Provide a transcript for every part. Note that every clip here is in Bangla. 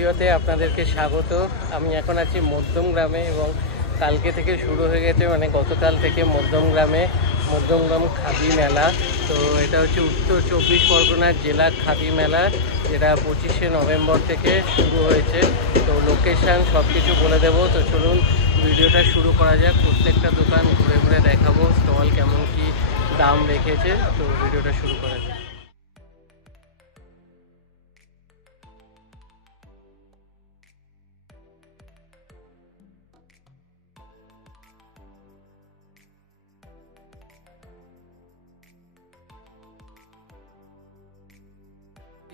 ভিডিওতে আপনাদেরকে স্বাগত। আমি এখন আছি মধ্যমগ্রামে এবং কালকে থেকে শুরু হয়ে গেছে, মানে গতকাল থেকে মধ্যমগ্রাম খাদি মেলা। তো এটা হচ্ছে উত্তর 24 পরগনার জেলা খাদি মেলা, যেটা 25শে নভেম্বর থেকে শুরু হয়েছে। তো লোকেশান সব কিছু বলে দেবো। তো চলুন ভিডিওটা শুরু করা যাক। প্রত্যেকটা দোকান ঘুরে ঘুরে দেখাবো, স্টল কেমন কি দাম রেখেছে। তো ভিডিওটা শুরু করা যাক।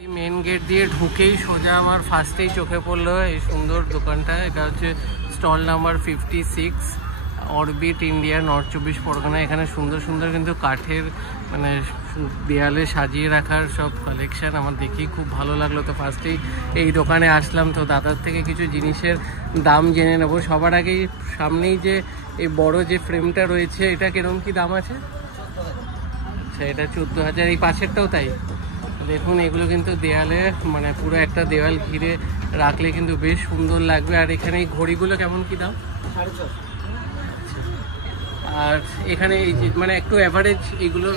এই মেন গেট দিয়ে ঢুকেই সোজা আমার ফার্স্টেই চোখে পড়লো এই সুন্দর দোকানটা। এটা হচ্ছে stall number 56, orbit India, north 24 Parganas. এখানে সুন্দর সুন্দর কিন্তু কাঠের মানে দেয়ালে সাজিয়ে রাখার সব কালেকশান আমার দেখেই খুব ভালো লাগলো। তো ফার্স্টেই এই দোকানে আসলাম, তো দাদার থেকে কিছু জিনিসের দাম জেনে নেবো। সবার আগেই সামনেই যে এই বড় যে ফ্রেমটা রয়েছে, এটা কিরকম কি দাম আছে? আচ্ছা, এটা 14,000। এই পাশেরটাও তাই? দেখুন এগুলো কিন্তু দেয়ালে মানে পুরো একটা দেওয়াল ঘিরে রাখলে কিন্তু বেশ সুন্দর লাগবে। আর এখানে এই ঘড়িগুলো কেমন কি দাম? 650। আর এখানে এই যে মানে একটু অ্যাভারেজ এগুলো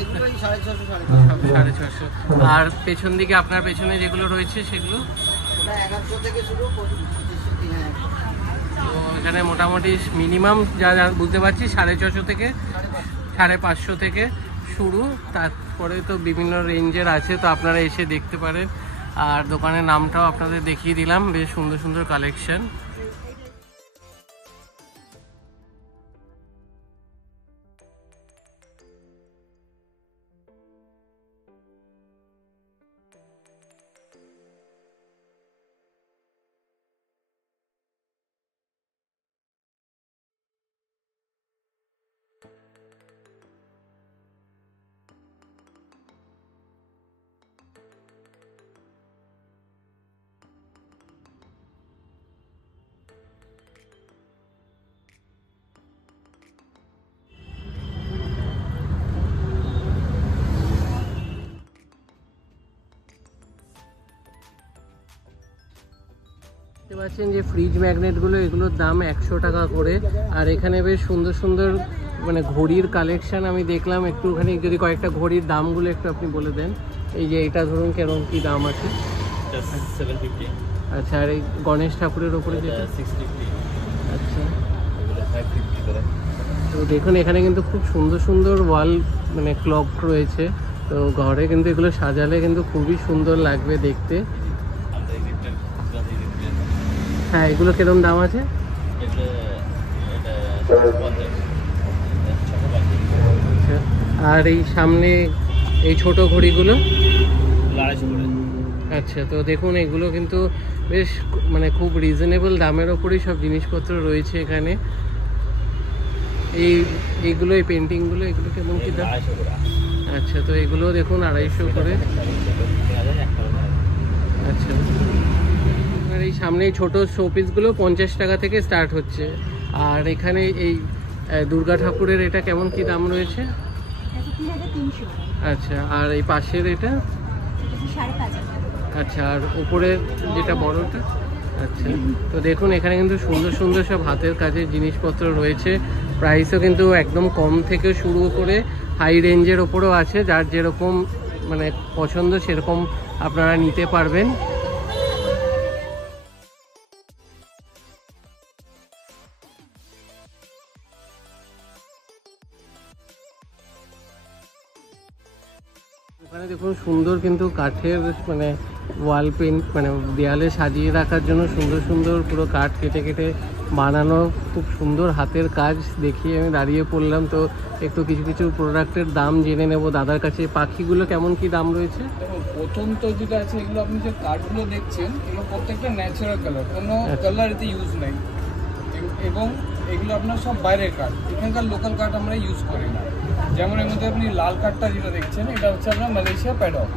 650। আর পেছন দিকে আপনার পেছনে যেগুলো রয়েছে সেগুলো 1100 থেকে শুরু। তো এখানে মোটামুটি মিনিমাম যা বুঝতে পারছি 650 থেকে 550 থেকে শুরু। তারপরে তো বিভিন্ন রেঞ্জের আছে, তো আপনারা এসে দেখতে পারেন। আর দোকানের নামটাও আপনাদের দেখিয়ে দিলাম, বেশ সুন্দর সুন্দর কালেকশন। দেখতে পাচ্ছেন যে ফ্রিজ ম্যাগনেটগুলো, এগুলোর দাম 100 টাকা করে। আর এখানে বেশ সুন্দর সুন্দর মানে ঘড়ির কালেকশন আমি দেখলাম। একটুখানি যদি কয়েকটা ঘড়ির দামগুলো একটু আপনি বলে দেন। এই যে এটা ধরুন কেরকম কি দাম আছে? 750। আচ্ছা, আর এই গণেশ ঠাকুরের ওপরে যেটা 650। আচ্ছা, তো দেখুন এখানে কিন্তু খুব সুন্দর সুন্দর ওয়াল মানে ক্লক রয়েছে। তো ঘরে কিন্তু এগুলো সাজালে কিন্তু খুবই সুন্দর লাগবে দেখতে। হ্যাঁ, এগুলো কিরকম দাম আছে? আর এই সামনে এই ছোট ঘড়িগুলো 250। আচ্ছা, তো দেখুন এগুলো কিন্তু বেশ মানে খুব রিজনেবল দামের ওপরই সব জিনিসপত্র রয়েছে এখানে। এইগুলো এই পেন্টিংগুলো এগুলো কেমন কি দাম? আচ্ছা, তো এগুলো দেখুন 250 করে। আচ্ছা, আর এই সামনে এই ছোটো শোপিসগুলো 50 টাকা থেকে স্টার্ট হচ্ছে। আর এখানে এই দুর্গা ঠাকুরের এটা কেমন কি দাম রয়েছে? আচ্ছা, আর এই পাশের এটা 5,500। আচ্ছা, আর উপরে যেটা বড়টা? আচ্ছা, তো দেখুন এখানে কিন্তু সুন্দর সুন্দর সব হাতের কাজের জিনিসপত্র রয়েছে। প্রাইসও কিন্তু একদম কম থেকে শুরু করে হাই রেঞ্জের ওপরেও আছে। যার যেরকম মানে পছন্দ সেরকম আপনারা নিতে পারবেন। ওখানে দেখুন সুন্দর কিন্তু কাঠের মানে ওয়াল পেন্ট মানে দেয়ালে সাজিয়ে রাখার জন্য সুন্দর সুন্দর পুরো কাঠ কেটে কেটে বানানো খুব সুন্দর হাতের কাজ দেখিয়ে আমি দাঁড়িয়ে পড়লাম। তো একটু কিছু কিছু প্রোডাক্টের দাম জেনে নেব দাদার কাছে। পাখিগুলো কেমন কি দাম রয়েছে? দেখুন, প্রথম তো যেটা আছে, এগুলো আপনি যে কাঠগুলো দেখছেন এগুলো প্রত্যেকটা ন্যাচারাল কালার, কোনো কালার এতে ইউজ নেই। এবং এগুলো আপনার সব বাইরের কাঠ, এখানকার লোকাল কাঠ আমরা ইউজ করি না। যেমন এর মধ্যে আপনি লাল কাঠটা যেটা দেখছেন, এটা হচ্ছে আপনার মালয়েশিয়া প্যাডক।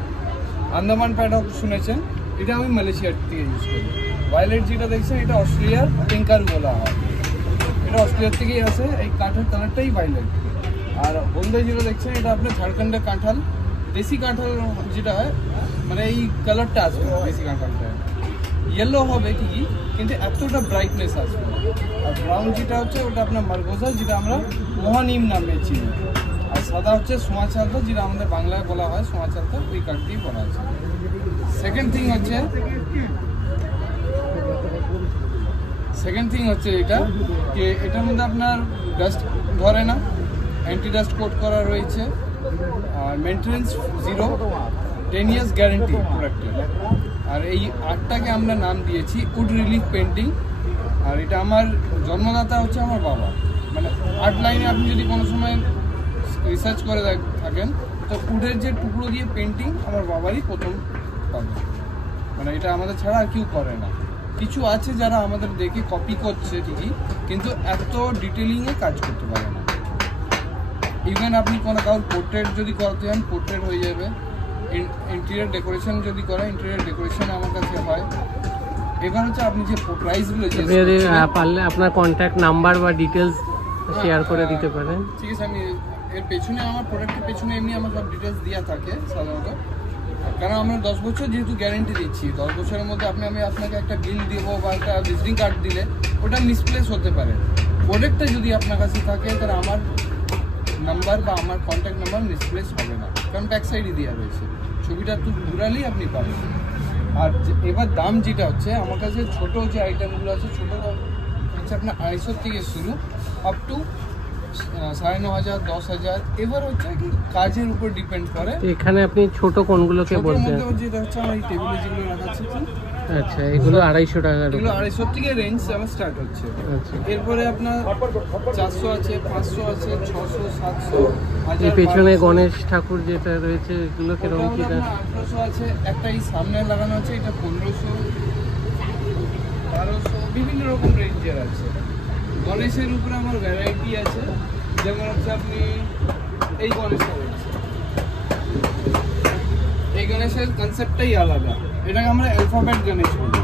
আন্দামান প্যাডক শুনেছেন, এটা আমি মালয়েশিয়ার থেকে ইউজ করি। ভায়োলেট যেটা দেখছেন এটা অস্ট্রেলিয়ার টিঙ্কার বলা হয়, এটা অস্ট্রেলিয়ার থেকেই আসে। এই কাঠের কালারটাই ভায়োলেট। আর হলদে যেটা দেখছেন এটা আপনার ঝাড়খণ্ডের কাঁঠাল, দেশি কাঁঠাল যেটা হয় মানে এই কালারটা আসবে দেশি কাঁঠালটা। ইয়েলো হবে কি কিন্তু এতটা ব্রাইটনেস আসবে না। আর ব্রাউন যেটা হচ্ছে ওটা আপনার মার্গোসা, যেটা আমরা মহানিম নামে চিনি। আর সাদা হচ্ছে সোয়া চালতা, যেটা আমাদের বাংলায় বলা হয় সোয়া চালতা, ওই কাঠটি বলা আছে। সেকেন্ড থিং হচ্ছে এটা যে এটার মধ্যে আপনার ডাস্ট ধরে না, অ্যান্টি ডাস্ট কোট করা রয়েছে, আর মেনটেন্যান্স 0, 10 ইয়ার্স গ্যারেন্টি প্রোডাক্টের। আর এই আর্টটাকে আমরা নাম দিয়েছি উড রিলিফ পেন্টিং। আর এটা আমার জন্মদাতা হচ্ছে আমার বাবা। মানে আর্ট লাইনে আপনি যদি কোনো সময় রিসার্চ করে থাকেন তো উডের যে টুকরো দিয়ে পেন্টিং আমার বাবারই প্রথম পাবেন। মানে এটা আমাদের ছাড়া আর কেউ করে না। কিছু আছে যারা আমাদের দেখে কপি করছে ঠিকই, কিন্তু এত ডিটেলিংয়ে কাজ করতে পারে না। ইভেন আপনি কোনো কারোর পোর্ট্রেট যদি করতে চান, পোর্ট্রেট হয়ে যাবে। ইন্টেরিয়র ডেকোরেশন যদি করেন, ইন্টেরিয়র ডেকোরেশন আমার কাছে হয়। এবার হচ্ছে আপনি যে প্রাইসগুলো পারলে আপনার কন্ট্যাক্ট নাম্বার বা ডিটেলস শেয়ার করে দিতে পারেন। ঠিক আছে, আমি এর পেছনে আমার প্রোডাক্টের পেছনে এমনি আমার সব ডিটেলস দেওয়া থাকে সাধারণত। কারণ আমরা 10 বছর যেহেতু গ্যারেন্টি দিচ্ছি, 10 বছরের মধ্যে আমি আপনাকে একটা বিল দেবো বা একটা ভিজিটিং কার্ড দিলে ওটা মিসপ্লেস হতে পারে। প্রোডাক্টটা যদি আপনার কাছে থাকে তাহলে আমার নাম্বার বা আমার কন্ট্যাক্ট নাম্বার মিসপ্লেস হবে না, কারণ ব্যাক সাইডে দেওয়া রয়েছে। ছবিটা একটু ঘুরালেই আপনি পাবেন। আর এবার দাম যেটা হচ্ছে আমার কাছে ছোটো যে আইটেমগুলো আছে, ছোটো হচ্ছে আপনার 250 থেকে শুরু আপ টু 9,500, 10,000। এবার হচ্ছে কি কাজের উপর ডিপেন্ড করে। এখানে আপনি ছোট কোনগুলোকে বলছেন? যেটা হচ্ছে আমার এই টেবিলে যেগুলো রাখা আছে, আচ্ছা, এগুলো 250 টাকা। এগুলো 250 থেকে রেঞ্জ আমার স্টার্ট হচ্ছে। আচ্ছা, এরপরে আপনার 400 আছে, 500 আছে, 600, 700, এই পেছনে গণেশ ঠাকুর যেটা রয়েছে এগুলো কিরকম কি দাম? 800 আছে। একটা এই সামনে লাগানো আছে, এটা 1500, 1200, বিভিন্ন রকম রেঞ্জের আছে। গণেশের উপরে আমার ভ্যারাইটি আছে, যেমন হচ্ছে আপনি এই গণেশটা রয়েছে। এই গণেশের কনসেপ্টটাই আলাদা। এটাকে আমরা অ্যালফাবেট গণেশ বলি।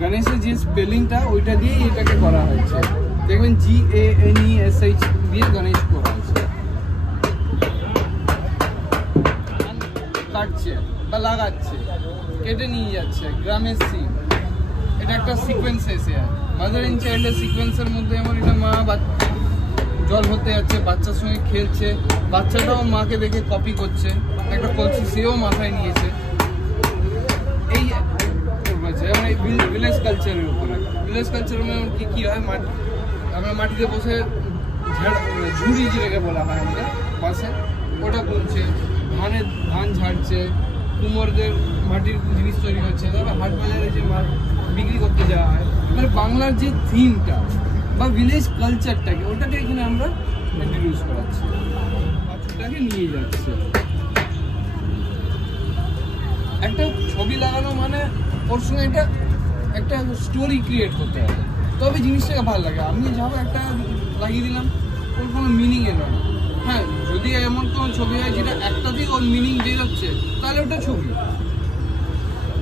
গণেশের যে স্পেলিংটা ওইটা দিয়েই এটাকে করা হয়েছে। দেখবেন GANESH দিয়ে গণেশ করা হয়েছে। কাটছে বা লাগাচ্ছে, কেটে নিয়ে যাচ্ছে, গ্রামের সিন। এটা একটা সিকোয়েন্স এসে মাদার ইন চাইল্ডের সিকোয়েন্সের মধ্যে আমার এটা মা জল হতে যাচ্ছে, বাচ্চার সঙ্গে খেলছে, বাচ্চাটাও মাকে দেখে কপি করছে, একটা কলসি সেও মাথায় নিয়েছে। এই ভিলেজ কালচারের উপরে, ভিলেজ কালচার কি হয়, আমরা মাটিতে বসে ঝুড়ি যেটাকে বলা হয় আমাদের বাসে, ওটা বুনছে, ধান ঝাড়ছে, কুমোরদের মাটির জিনিস তৈরি হচ্ছে, তারপর হাট বাজারে যে বিক্রি করতে যাওয়া হয়। মানে বাংলার যে থিমটা বা ভিলেজ কালচারটাকে ওটাকে এখানে আমরা ইন্ট্রোডিউস করাচ্ছি, বাচ্চাটাকে নিয়ে যাচ্ছে। একটা ছবি লাগানো মানে ওর সঙ্গে একটা স্টোরি ক্রিয়েট করতে হবে, তবে জিনিসটাকে ভালো লাগে। আমি যাবো একটা লাগিয়ে দিলাম, ওর কোনো মিনিং এলো না। হ্যাঁ, যদি এমন কোনো ছবি হয় যেটা একটাতেই ওর মিনিং বেরোচ্ছে, তাহলে ওটা ছবি।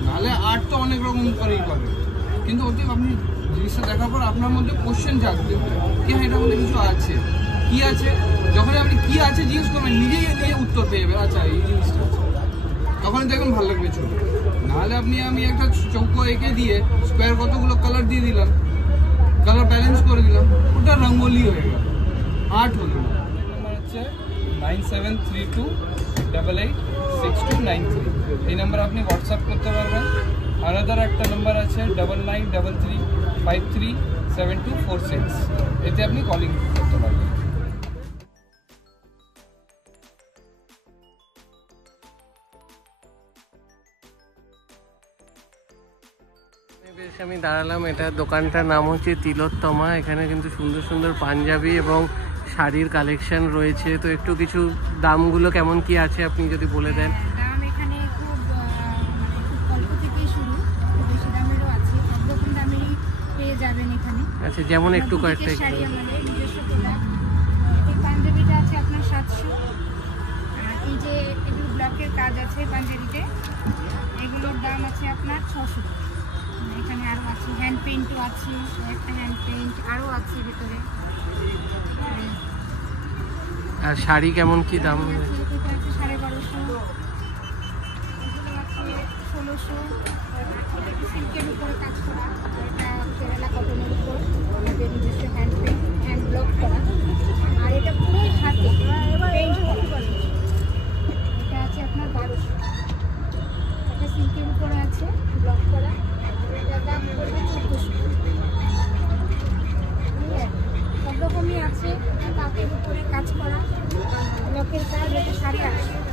নাহলে আর্ট তো অনেক রকম করেই করে, কিন্তু ওতে আপনি জিনিসটা দেখার পর আপনার মধ্যে কোশ্চেন জাগতে হবে কি হ্যাঁ এটার মধ্যে কিছু আছে, কি আছে। যখন আপনি কি আছে জিজ্ঞেস করবেন, নিজে উত্তর পেয়ে যাবেন, আচ্ছা এই জিনিসটা আছে, তখনই দেখবেন ভালো লাগবে ছবি। নাহলে আমি একটা চৌকো এঁকে দিয়ে স্কোয়ার কতগুলো কালার দিয়ে দিলাম, কালার ব্যালেন্স করে দিলাম, ওটা রঙ্গোলি হয়ে গেল, আর্ট হলো না। নাম্বার হচ্ছে 9732886293। এই নাম্বার আপনি হোয়াটসঅ্যাপ করতে পারবেন। আলাদার একটা নাম্বার আছে 9933537246, এতে আপনি কলিং করতে পারবেন। বেশ, আমি দাঁড়ালাম, এটা দোকানটার নাম হচ্ছে তিলোত্তমা। এখানে কিন্তু সুন্দর সুন্দর পাঞ্জাবি এবং শাড়ির কালেকশন রয়েছে। তো একটু কিছু দামগুলো কেমন কি আছে আপনি যদি বলে দেন। দাম এখানে খুব অল্প থেকেই শুরু, বেশি দামেরও আছে, সব রকম দামেরই পেয়ে যাবেন এখানে। আচ্ছা, যেমন একটু কয়েকটা শাড়ি আমাদের নিজস্ব প্রোডাক্ট। এই পাঞ্জাবিটা আছে আপনার 700। আর এই যে এগুলো ব্লকের কাজ আছে পাঞ্জাবিতে, এগুলোর দাম আছে আপনার 600। এখানে আরও আছে, হ্যান্ড পেইন্টও আছে, একটা হ্যান্ড পেইন্ট আরও আছে ভিতরে। আর শাড়ি কেমন কি দাম? আছে 1250, এগুলো আছে 1600। এটা কি সিল্কের উপরে কাজ করা, এটা কেরালা কটনের উপর আমাদের নিজস্ব হ্যান্ড ব্লক করা, আর এটা পুরোই হাতে পেইন্ট করা। এটা আছে আপনার 1200। এটা সিল্কের উপরে আছে ব্লক করা, এটার দাম পড়বে 1400। সব রকমই আছে, তাঁতের উপরে কাজ করা, ব্লকের কাজ, এটা 850।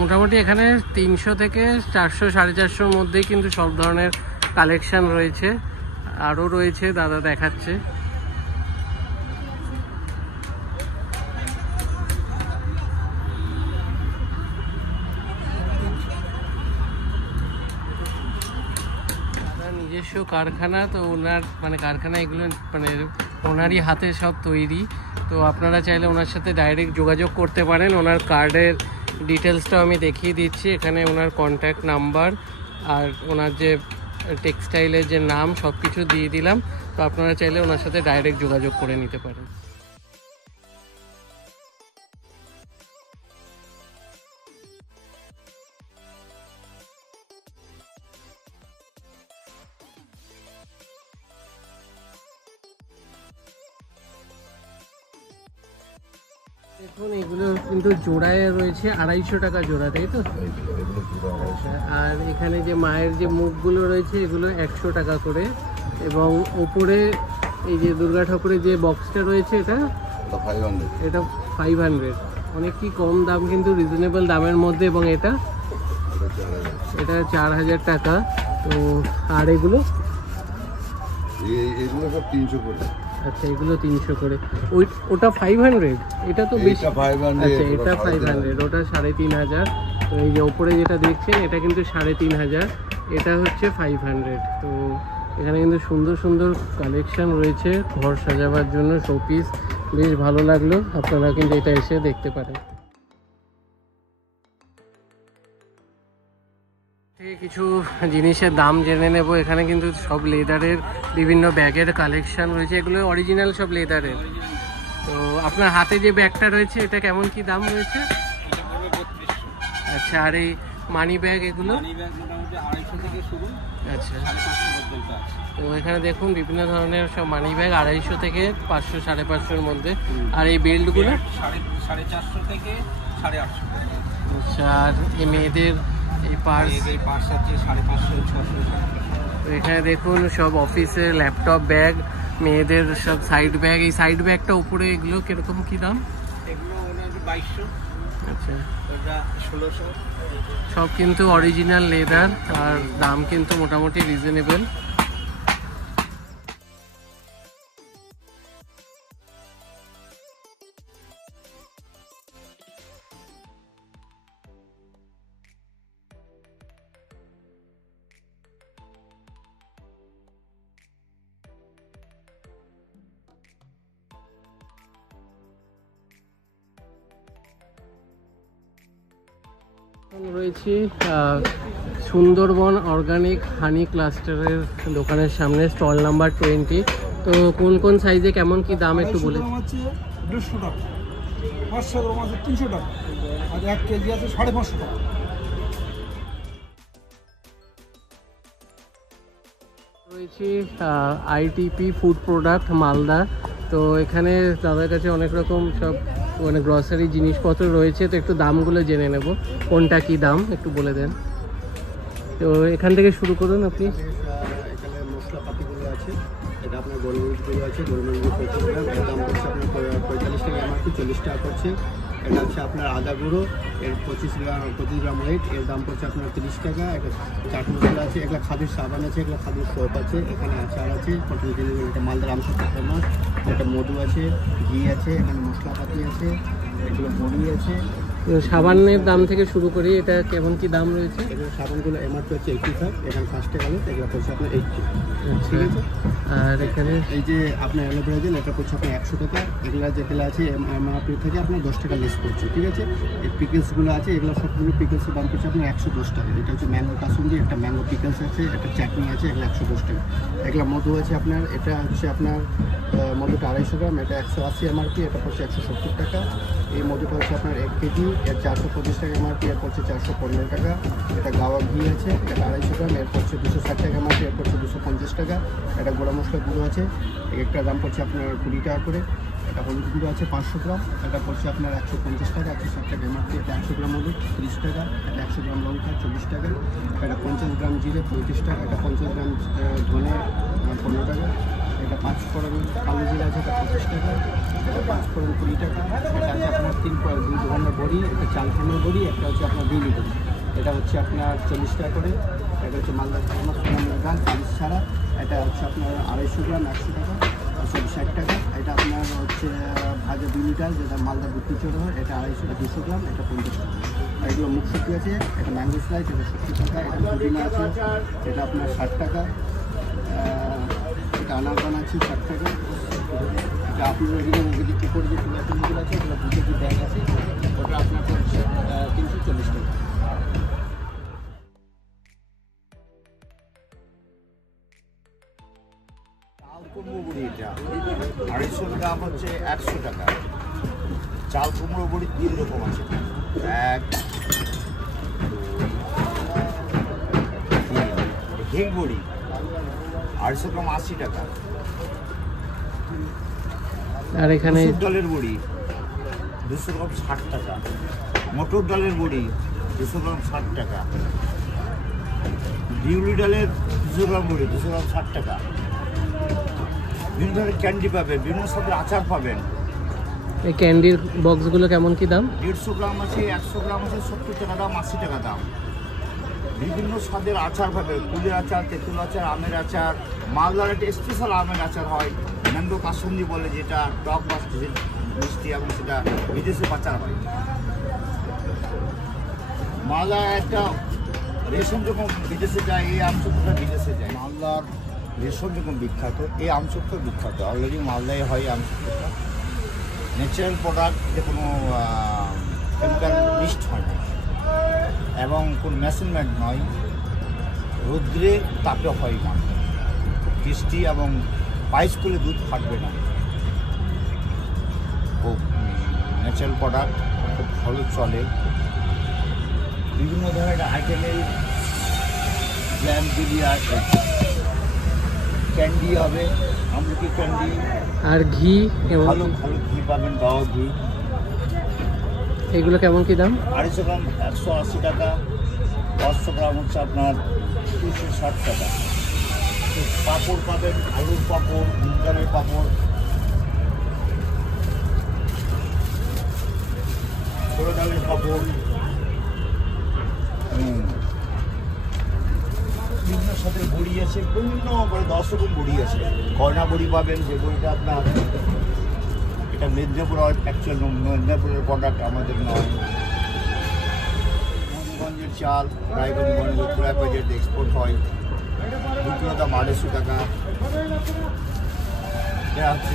মোটামুটি এখানে 300 থেকে 400, 450-র মধ্যেই কিন্তু সব ধরনের কালেকশন রয়েছে। আরও রয়েছে, দাদা দেখাচ্ছে। নিজস্ব কারখানা, তো ওনার মানে কারখানা এগুলো মানে ওনারই হাতে সব তৈরি। তো আপনারা চাইলে ওনার সাথে ডাইরেক্ট যোগাযোগ করতে পারেন। ওনার কার্ডের ডিটেলসটাও আমি দেখিয়ে দিচ্ছি, এখানে ওনার কন্ট্যাক্ট নাম্বার আর ওনার যে টেক্সটাইলের যে নাম সব কিছু দিয়ে দিলাম। তো আপনারা চাইলে ওনার সাথে ডাইরেক্ট যোগাযোগ করে নিতে পারেন। দেখুন এগুলো কিন্তু জোড়ায় রয়েছে 250 টাকা জোড়া, তাই তো? আর এখানে যে মায়ের যে মুখগুলো রয়েছে এগুলো 100 টাকা করে, এবং ওপরে এই যে দুর্গা ঠাকুরের যে বক্সটা রয়েছে এটা 500। অনেকই কম দাম, কিন্তু রিজনেবল দামের মধ্যে। এবং এটা 4000 টাকা। তো আর এগুলো সব 300 করে। আচ্ছা, এগুলো 300 করে। ওটা 500, এটা তো বেশি। আচ্ছা, এটা 500, ওটা 3500। তো এই যে ওপরে যেটা দেখছেন এটা কিন্তু 3500, এটা হচ্ছে 500। তো এখানে কিন্তু সুন্দর সুন্দর কালেকশন রয়েছে ঘর সাজাবার জন্য, শোপিস। বেশ ভালো লাগলো, আপনারা কিন্তু এটা এসে দেখতে পারেন। কিছু জিনিসের দাম জেনে নেব। এখানে কিন্তু সব লেদারের বিভিন্ন ব্যাগের কালেকশন রয়েছে, এগুলো অরিজিনাল সব লেদারের। তো আপনার হাতে যে ব্যাগটা রয়েছে এটা কেমন কি দাম রয়েছে? আচ্ছা, আর এই মানি ব্যাগ এগুলো? আচ্ছা, তো এখানে দেখুন বিভিন্ন ধরনের সব মানি ব্যাগ 250 থেকে 500, 550-র মধ্যে। আর এই বেল্টগুলো 450 থেকে 850। আচ্ছা, আর এই মেয়েদের এই পার্স আছে 550, 600। তো এখানে দেখুন সব অফিসের ল্যাপটপ ব্যাগ, মেয়েদের সব সাইড ব্যাগ। এই সাইড ব্যাগটা উপরে এগুলো কিরকম কি দাম? এগুলো 2200। আচ্ছা, ওটা 1600। সব কিন্তু অরিজিনাল লেদার, আর দাম কিন্তু মোটামুটি রিজনেবল। রয়েছি সুন্দরবন অর্গানিক হানি ক্লাস্টারের দোকানের সামনে, স্টল নাম্বার 20। তো কোন কোন সাইজে কেমন কি দাম একটু বলে? 150 টাকা, 500 গ্রাম আছে 300 টাকা, আর 1 কেজি আছে 550 টাকা। রয়েছি আইটিপি ফুড প্রোডাক্ট মালদা। তো এখানে দাদার কাছে অনেক রকম সব মানে গ্রসারি জিনিসপত্র রয়েছে, তো একটু দামগুলো জেনে নেব, কোনটা কি দাম একটু বলে দেন। তো এখান থেকে শুরু করুন আপনি। এখানে মশলাপাতিগুলো আছে, এটা আপনার গোলমরিচগুলো আছে, গোলমরিচগুলো 25 গ্রাম, এর দাম করছে আপনার 45 টাকা এমআরপি, 40 টাকা করছে। এটা হচ্ছে আপনার আদা গুঁড়ো, এর 25 গ্রাম ওয়েট, এর দাম করছে আপনার 30 টাকা। এটা চাট মশলা আছে, এগুলো খাদির সাবান আছে, এগুলো খাদির সোপ আছে, এখানে আচার আছে, পটল এটা মালদার আমসত্ত্ব ফেমাস, এটা মধু আছে, ঘি আছে, এখানে মশলাপাতি আছে, এগুলো বড়ি আছে। সাবানের দাম থেকে শুরু করি, এটা কেমন কি দাম রয়েছে? এগুলো সাবানগুলো এমআরপি হচ্ছে 85, এখানে 5 টাকা গেলে এগুলো পড়ছে আপনার 80। ঠিক আছে। আর এখানে এই যে আপনার অ্যালোভেরা জেল, এটা পড়ছে আপনার 100 টাকা। এগুলো যেগুলো আছে এমআরপি থেকে আপনার 10 টাকা লেস করছে। ঠিক আছে। এই পিকলসগুলো আছে, এগুলো সবগুলো পিকলসের দাম পড়ছে আপনার 110 টাকা। এটা হচ্ছে ম্যাঙ্গো কাসুন্দি, একটা ম্যাঙ্গো পিকলস আছে, একটা চাটনি আছে, এগুলো 110 টাকা। এগুলো মধু আছে আপনার, এটা হচ্ছে আপনার মধুটা 250 গ্রাম, এটা 180 এমআরপি, এটা পড়ছে 170 টাকা। এই মধুটা হচ্ছে আপনার 1 কেজি, এর 425 টাকা এমআরপি, এর পড়ছে 415 টাকা। এটা গাওয়া ঘি আছে, এটা 250 গ্রাম, এর পড়ছে 260 টাকা এমআরপি, এর পড়ছে 250 টাকা। এটা গোড়া মশলা গুঁড়ো আছে, একটা দাম পড়ছে আপনার 20 টাকা করে। এটা হলুদ গুঁড়ো আছে 500 গ্রাম, এটা পড়ছে আপনার 150 টাকা, 160 টাকা এমআরপি। এটা 100 গ্রাম হলুদ 30 টাকা, এটা 100 গ্রাম লঙ্কা 40 টাকা, এটা 50 গ্রাম জিরে 35 টাকা, এটা 50 গ্রাম ধনে 15 টাকা, এটা 5 ফোড়ন কালো জিরে আছে, এটা 25 টাকা, এটা 5 ফোড়ন 20 টাকা। এটা আছে আপনার 2 ধরনের বড়ি, এটা চাল ফোড়নের বড়ি, একটা হচ্ছে আপনার বিউলি বড়ি, এটা হচ্ছে আপনার 40 টাকা করে। এটা হচ্ছে মালদা সোনামুড়ি গান 40 ছাড়া, এটা হচ্ছে আপনার 250 গ্রাম 100 টাকা, 60 টাকা। এটা আপনার হচ্ছে ভাজা বিউলি ডাল, যেটা মালদা বুদ্ধি চোর হয়, এটা 200 গ্রাম, এটা 50 টাকা। এগুলো মুখশুটি আছে, এটা ম্যাঙ্গো স্লাইস, এটা 70 টাকা। এটা পুদিনা আছে, এটা আপনার 60 টাকা। এটা আনারদান আছে 60 টাকা। এটা আপনার এগুলো উপরে যে চুলাচুলিগুলো আছে, এগুলো 2 কেজি ব্যাগ আছে, ওটা আপনার পড়ছে 340 টাকা। চাল কুমড়ো বড়ি, এটা 250 গ্রাম হচ্ছে 100 টাকা। চাল কুমড়ো বড়ি 3 রকম আছে, 1 2 3। হিং বড়ি 250 গ্রাম 80 টাকা। আর এখানে মসুর ডালের বড়ি 200 গ্রাম 60 টাকা। মটর ডালের বড়ি 200 গ্রাম 60 টাকা। বিউলি ডালের 200 গ্রাম বড়ি 200 গ্রাম 60 টাকা। বিভিন্ন ধরনের ক্যান্ডি পাবেন, বিভিন্ন স্বাদের আচার পাবেন। এই ক্যান্ডির বক্সগুলো কেমন কি দাম? 150 গ্রাম আছে, 100 গ্রাম আছে, 70 টাকা দাম, 80 টাকা দাম। বিভিন্ন স্বাদের আচার পাবেন, কুলের আচার, তেঁতুল আচার, আমের আচার। মালদার একটা স্পেশাল আমের আচার হয়, ম্যাঙ্গো কাসুন্দি বলে, যেটা টক মিষ্টি, এবং সেটা বিদেশে পাচার হয়। মালদা একটা রেশম যখন বিদেশে যায়, এই আমসত্ত্বটা বিদেশে যায়। মালদার রেশম যখন বিখ্যাত, এই আমসত্ত্ব বিখ্যাত। অলরেডি মালদায় হয় আমসত্ত্বটা। ন্যাচারাল প্রোডাক্ট, যে কোনো কেমিক্যাল মিক্সড হয় না, এবং কোনো মেশিনমেন্ট নয়, রৌদ্রে তাপে হয় মাল, খুব টেস্টি, এবং পায়েস করলে দুধ ফাটবে না। খুব ন্যাচারাল প্রোডাক্ট, খুব ভালো চলে। বিভিন্ন ধরনের আইটেমের জ্যাম যদি আছে, ক্যান্ডি হবে, আমলকি ক্যান্ডি, আর ঘি ভালো ভালো ঘি পাবেন, গাওয়া ঘি। এগুলো কেমন কি দাম? 250 গ্রাম 180 টাকা, 500 গ্রাম হচ্ছে আপনার 260 টাকা। পাঁপড় পাবেন, আলুর পাঁপড়, মুগ ডালের পাঁপড়, ছোটো ডালের পাঁপড়, বিভিন্ন সাথে বড়ি আছে, বিভিন্ন 10 রকম বড়ি আছে। গয়না বড়ি পাবেন, যে বড়িটা আপনার, এটা মেদিনীপুর, অ্যাকচুয়াল মেদিনীপুরের প্রোডাক্ট, আমাদের নয়। মধুগঞ্জের চাল রায়গঞ্জ তুলাবাজার এক্সপোর্ট হয়, 2 কিলো দাম 250 টাকা। এটা হচ্ছে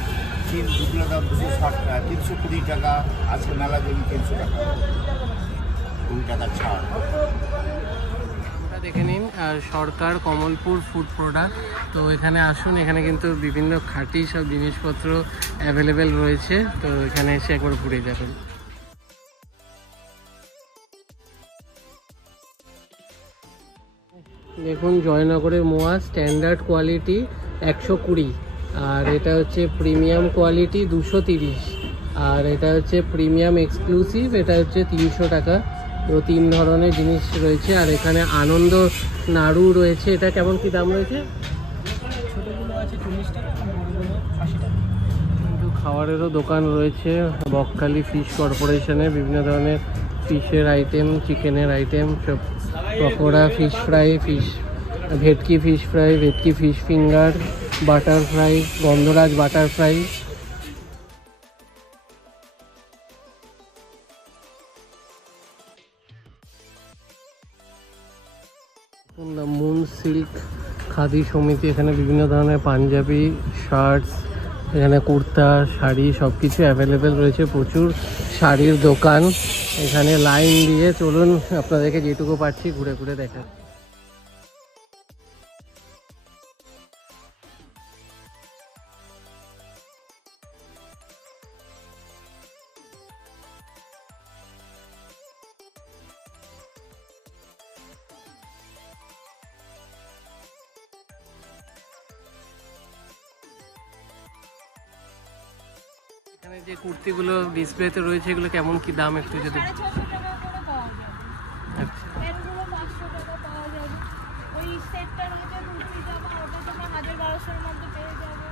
2 কিলো দাম 260 টাকা, 320 টাকা। আজকে মেলা জমি 300 টাকা, 20 টাকা ছাড়। দেখে নিন সরকার কমলপুর ফুড প্রোডাক্ট। তো এখানে আসুন, এখানে কিন্তু বিভিন্ন খাঁটি সব জিনিসপত্র অ্যাভেলেবেল রয়েছে, তো এখানে এসে একবার ঘুরে যাবেন। দেখুন জয়নগরের মোয়া, স্ট্যান্ডার্ড কোয়ালিটি 120। আর এটা হচ্ছে প্রিমিয়াম কোয়ালিটি 230, আর এটা হচ্ছে প্রিমিয়াম এক্সক্লুসিভ, এটা হচ্ছে 300 টাকা। তো 3 ধরনের জিনিস রয়েছে। আর এখানে আনন্দ নাড়ু রয়েছে, এটা কেমন কি দাম রয়েছে? ছোটোগুলো আছে 40 টাকা, বড়গুলো 80 টাকা। কিন্তু খাবারেরও দোকান রয়েছে বকখালি ফিশ কর্পোরেশনে, বিভিন্ন ধরনের ফিশের আইটেম, চিকেনের আইটেম, সব পকোড়া, ফিশ ফ্রাই, ভেটকি ফিশ ফ্রাই, ভেটকি ফিশ ফিঙ্গার, বাটার ফ্রাই, গন্ধরাজ butter fry. Moon silk khadi সমিতি, এখানে বিভিন্ন ধরনের পাঞ্জাবি, শার্টস, এখানে কুর্তা, শাড়ি সব কিছু অ্যাভেলেবেল রয়েছে। প্রচুর শাড়ির দোকান এখানে লাইন দিয়ে। চলুন আপনাদেরকে যেটুকু পারছি ঘুরে ঘুরে দেখা। এখানে যে কুর্তিগুলো ডিসপ্লেতে রয়েছে এগুলো কেমন কি দাম একটু যদি? 650 টাকা করে পাওয়া যাবে। আচ্ছা, প্যান্টগুলো 500 টাকা পাওয়া যাবে। ওই সেটটা রয়েছে কুর্তি জামা, ওটা তোমার 1000-1200 এর মধ্যে পেয়ে যাবে।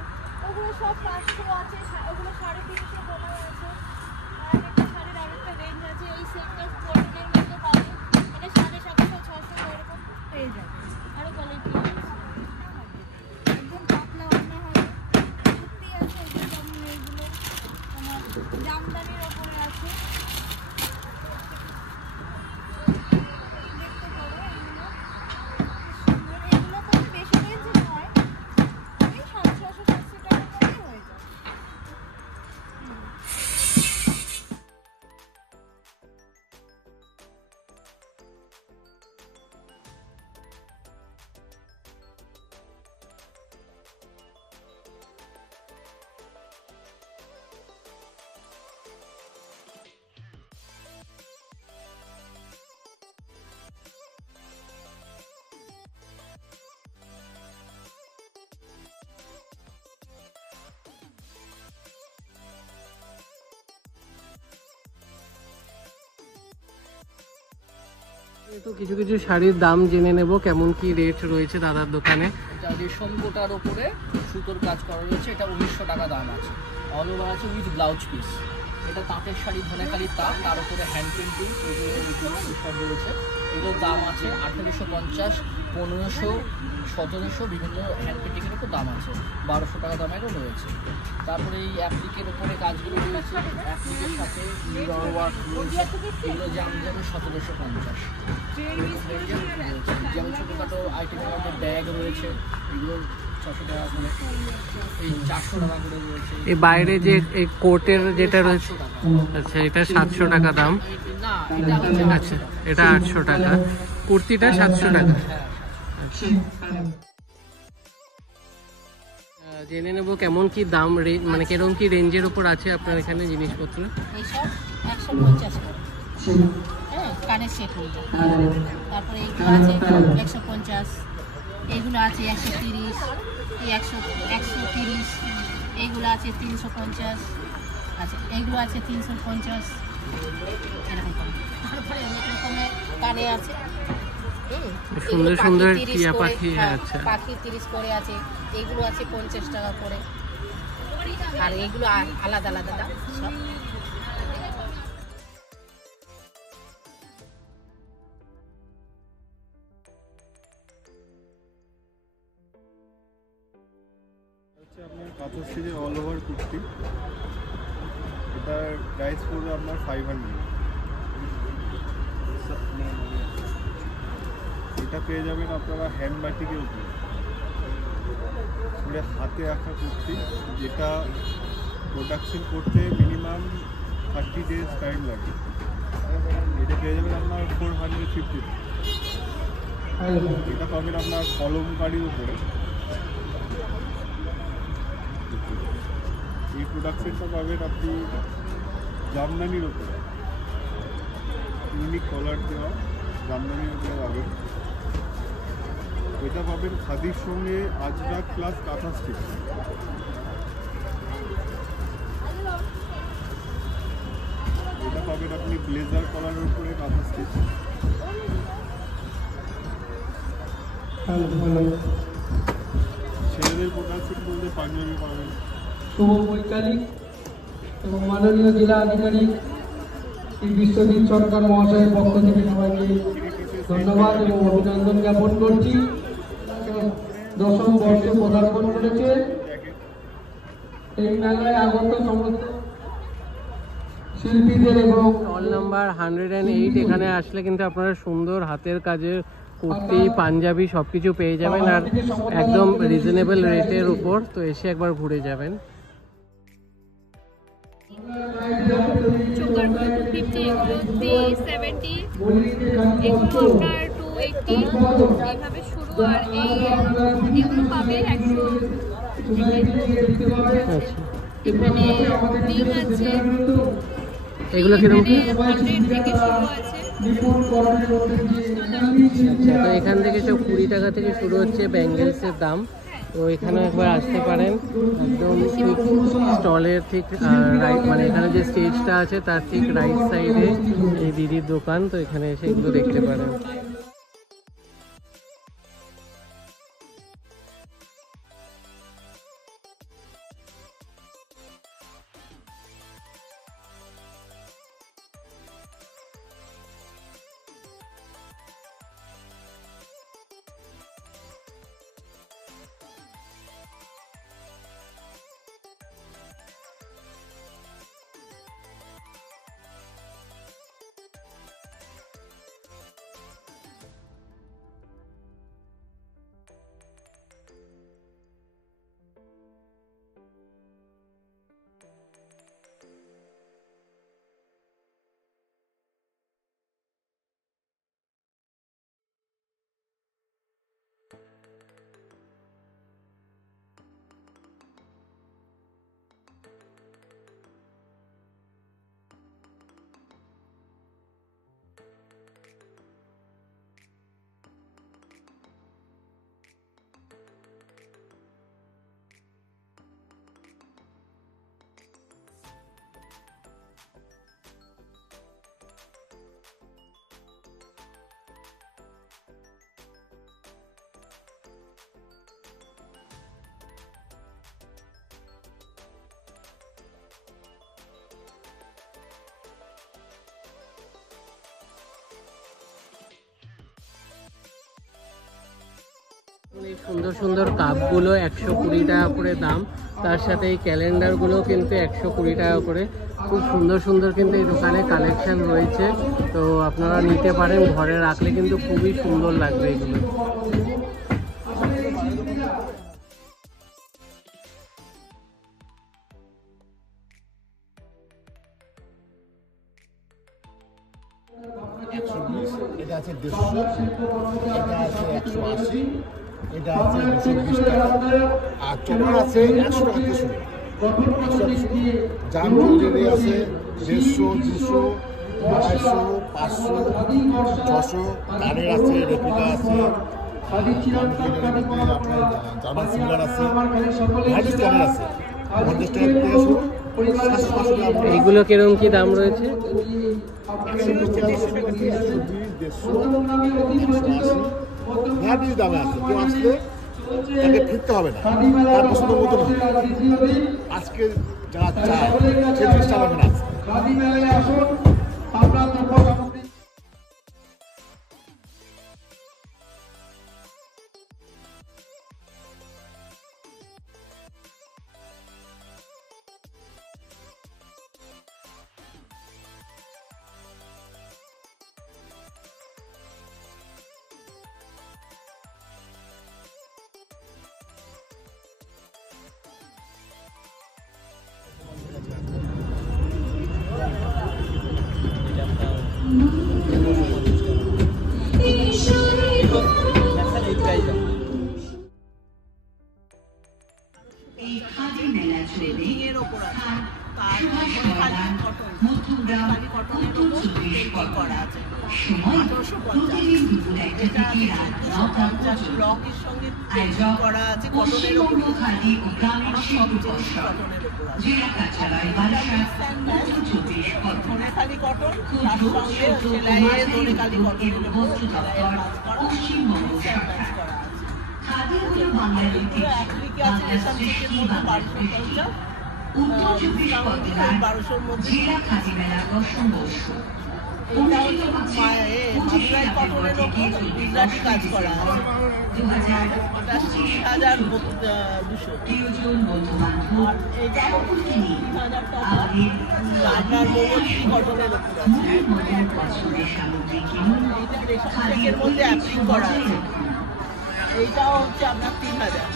ওগুলো সব 500 আছে, ওগুলো 350 কমে আছে। আর একটা শাড়ির আরেকটা রেঞ্জ আছে, এই সেটটা 14 এর মধ্যে পাবে। এটা 750-600 এরকম পেয়ে যাবে। আরো কোয়ালিটি আছে, একদম পাতলা ওড়না হবে। কুর্তি আছে, এই যে যেমন এইগুলো তোমার জামদানির ওপরে আছে। দেখতে পারো এগুলো সুন্দর। এগুলো খুব বেশি রেঞ্জ নয়, এই 750-700 টাকার মধ্যে হয়ে যায়। তো কিছু কিছু শাড়ির দাম জেনে নেব, কেমন কি রেট রয়েছে দাদার দোকানে। এটা রেশম কোটার ওপরে সুতোর কাজ করা রয়েছে, এটা 1900 টাকা দাম আছে। অল ওভার আছে উইথ ব্লাউজ পিস। এটা তাঁতের শাড়ি, ধনেখালি তাঁত, তার উপরে হ্যান্ড পেন্টিং, এগুলো সব রয়েছে। এগুলোর দাম আছে 1850, 1500, 1700, বিভিন্ন হ্যান্ড পেন্টিংয়ের উপর দাম আছে। 1200 টাকা দামেরও রয়েছে। তারপরে এই অ্যাপ্লিকের উপরে কাজগুলো রয়েছে, অ্যাপ্লিকের সাথে মিরর ওয়ার্ক রয়েছে। এগুলো জামদানি 1750। যেমন ছোটোখাটো আইটেমের মধ্যে ব্যাগ রয়েছে, এগুলো 600 টাকা করে, এই 400 টাকা করে রয়েছে। এই বাইরে যে এই কোটের যেটা রয়েছে, আচ্ছা এটা 700 টাকা দাম। না, এটা হচ্ছে আচ্ছা, এটা 800 টাকা, কুর্তিটা 700 টাকা। আচ্ছা, জেনে নেব কেমন কি দাম, মানে কিরকম কি রেঞ্জের উপর আছে আপনার এখানে জিনিসপত্র। এইসব 150 করে, হ্যাঁ, কানের সেট হয়ে যায়। তারপরে এইগুলো আছে 150, এইগুলো আছে 130, এই 130, এইগুলো আছে 350, আচ্ছা এইগুলো আছে 350, এরকম করে। তারপরে অনেক রকমের কানে আছে, সুন্দর সুন্দর পাখি 30 টিয়া করে, পাখি। হ্যাঁ, আচ্ছা, পাখি 30 করে আছে, এইগুলো আছে 50 টাকা করে। আর এইগুলো আলাদা আলাদা দাম সব। আপনার কাঁথা স্টিচের অল ওভার কুর্তি, এটার প্রাইস পড়বে আপনার 500। এটা পেয়ে যাবেন আপনারা হ্যান্ড বাটিকের উপরে, পুরো হাতে আঁকা কুর্তি, যেটা প্রোডাকশন করতে মিনিমাম 30 ডেজ টাইম লাগে। এটা পেয়ে যাবেন আপনার 450। এটা পাবেন আপনার কলমকারির উপরে। এই প্রোডাকশনটা পাবেন আপনি জামদানির উপরে, ইউনিক কলার দেওয়া জামদানির উপরে পাবেন। এটা পাবেন খাদির সঙ্গে আজরাক প্লাস কাঁথা স্টিচ। পাবেন আপনি ব্লেজার কলারের উপরে কাঁথা স্টিচ। ছেলেদের প্রোডাক্ট বলতে পাঞ্জাবি পাবেন। শুভ বৈজ্ঞানিক এবং মাননীয় জেলা আধিকারিক শ্রী বিশ্বজিৎ সরকার মহাশয়ের পক্ষ থেকে সবাইকে ধন্যবাদ এবং অভিনন্দন জ্ঞাপন করছি। 10ম বর্ষে পদার্পণ করেছে এই মেলায় আগত সমস্ত শিল্পীদের এবং স্টল নাম্বার 108 এখানে আসলে কিন্তু আপনারা সুন্দর হাতের কাজের কুর্তি পাঞ্জাবি সব কিছু পেয়ে যাবেন আর একদম রিজনেবল রেটের উপর। তো এসে একবার ঘুরে যাবেন। চোকার 250, এগুলো 370, এগুলো আপনার 280 এইভাবে শুরু। আর এগুলো পাবে 100। এখানে রিং আছে, এগুলো কিরকম কি? 100 থেকে শুরু আছে। আচ্ছা, তো এখান থেকে সব 20 টাকা থেকে শুরু হচ্ছে ব্যাঙ্গেলসের দাম। তো এখানে একবার আসতে পারেন, একদম ঠিক স্টলের ঠিক রাইট, মানে এখানে যে স্টেজটা আছে তার ঠিক রাইট সাইডে এই দিদির দোকান। তো এখানে এসে এগুলো দেখতে পারেন। এই সুন্দর সুন্দর কাপগুলো 120 টাকা করে দাম, তার সাথে এই ক্যালেন্ডারগুলো কিন্তু 120 টাকা করে। খুব সুন্দর সুন্দর কিন্তু এই দোকানে কালেকশন রয়েছে, তো আপনারা নিতে পারেন, ঘরে রাখলে কিন্তু খুবই সুন্দর লাগবে এগুলো। এটা আছে 150, এটা আছে 180, এটা আছে 220 টাকা, আর চোকার আছে 100 টাকা থেকে শুরু। জাম জুয়েলারি আছে 150, 200, 250, 500, 600, কানের আছে, রেপ্লিকা আছে, আপনার জার্মান সিলভার আছে, ভাইটিস কানের আছে 50 টাকা থেকে শুরু। এইগুলো কিরকম কি দাম রয়েছে? 150 দামে আছে, কেউ আসলে তাকে ফিরতে হবে না, তার পছন্দ মতো আজকে যারা চায় সে জিনিসটা আমার মনে আছে। ব্লকের সঙ্গে পেন্টিং করা আছে কটনের উপর, সব জিনিস কটনের উপর আছে। ধনেখালি কটন, তার সঙ্গে সেলাইয়ে ধনেখালি কটনের উপর সেলাইয়ের কাজ করা, কাজ করা আছে। অ্যাপ্লিকে আছে রেশম চেকের মধ্যে 1250, 1200-র মধ্যে। এটা হচ্ছে মাদুরাই কটনের ওপর গুজরাটি কাজ করা আছে, এটা 30,200। আর এটা হচ্ছে 3000 টাকা আপনার মৌমতি কটনের ওপর আছে। এটা রেশম চেকের মধ্যে অ্যাপ্লিক করা আছে, এইটাও হচ্ছে আপনার 3000।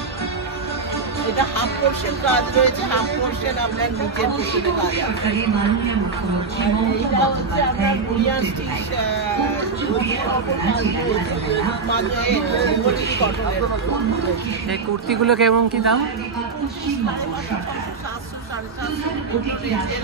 এটা হাফ পোর্শন কাজ রয়েছে, হাফ পোর্শন আপনার নিচের পোর্শনে কাজ আছে। এইটা হচ্ছে আপনার কোরিয়ান স্টিচ কটনের। এই কুর্তিগুলো কেমন কি দাম? 700-750 আছে।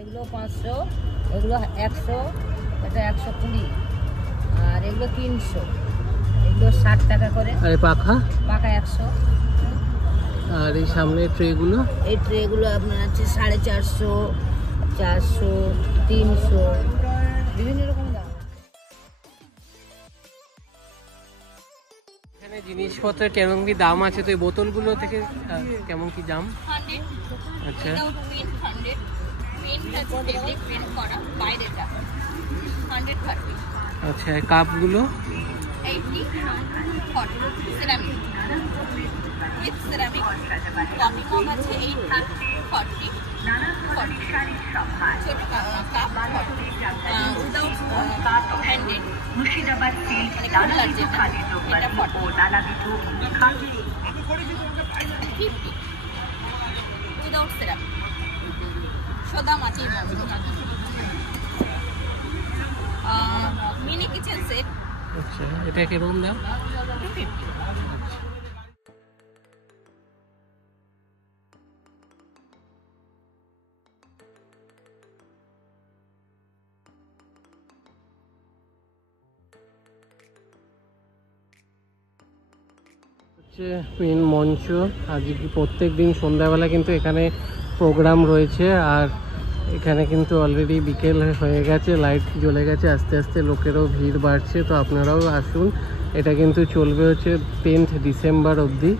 এগুলো 500, এগুলো 100, এটা 120, আর এগুলো 300, এগুলো 60 টাকা করে। আর পাখা? পাখা 100। আর এই সামনের ট্রেগুলো? এই ট্রেগুলো আপনার আছে 450, 400, 300, বিভিন্ন রকম দাম। এখানে জিনিসপত্রের কেমন কি দাম আছে? তো এই বোতলগুলো থেকে কেমন কি দাম? 100। আচ্ছা, আচ্ছা, কাপগুলো? 80, 40, ceramic with ceramic. Coffee cup আছে 80, 40, 40। ছোট কাপ 40, উইদাউট হ্যান্ডেড, মুর্শিদাবাদ মানে কুলার যেটা, এটা 40, 50 উইদাউট সেরামিক। সোদা মাছি মিনি কিচেন সেট। আচ্ছা, এটা কিরকম দাম? 250। হচ্ছে মেন মঞ্চ। আজকে প্রত্যেক দিন সন্ধ্যাবেলা কিন্তু এখানে প্রোগ্রাম রয়েছে, আর এখানে কিন্তু অলরেডি বিকেল হয়ে গেছে, লাইট জ্বলে গেছে, আস্তে আস্তে লোকেরও ভিড় বাড়ছে। তো আপনারাও আসুন, এটা কিন্তু চলবে হচ্ছে 10th ডিসেম্বর অবধি।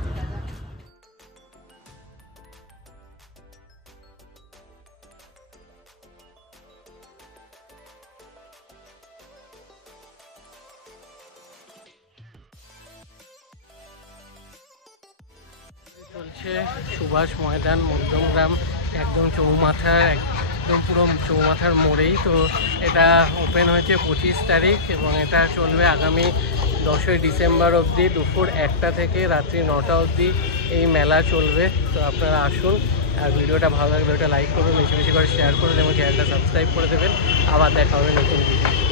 চলছে সুভাষ ময়দান, মধ্যমগ্রাম, একদম চৌমাথার, একদম পুরো চৌমাথার মোড়েই। তো এটা ওপেন হয়েছে 25 তারিখ এবং এটা চলবে আগামী 10ই ডিসেম্বর অবধি। দুপুর 1টা থেকে রাত্রি 9টা অবধি এই মেলা চলবে। তো আপনারা আসুন, আর ভিডিওটা ভালো লাগলে ওটা লাইক করবেন, বেশি বেশি করে শেয়ার করে দেবেন, চ্যানেলটা সাবস্ক্রাইব করে দেবেন। আবার দেখা হবে নতুন ভিডিও।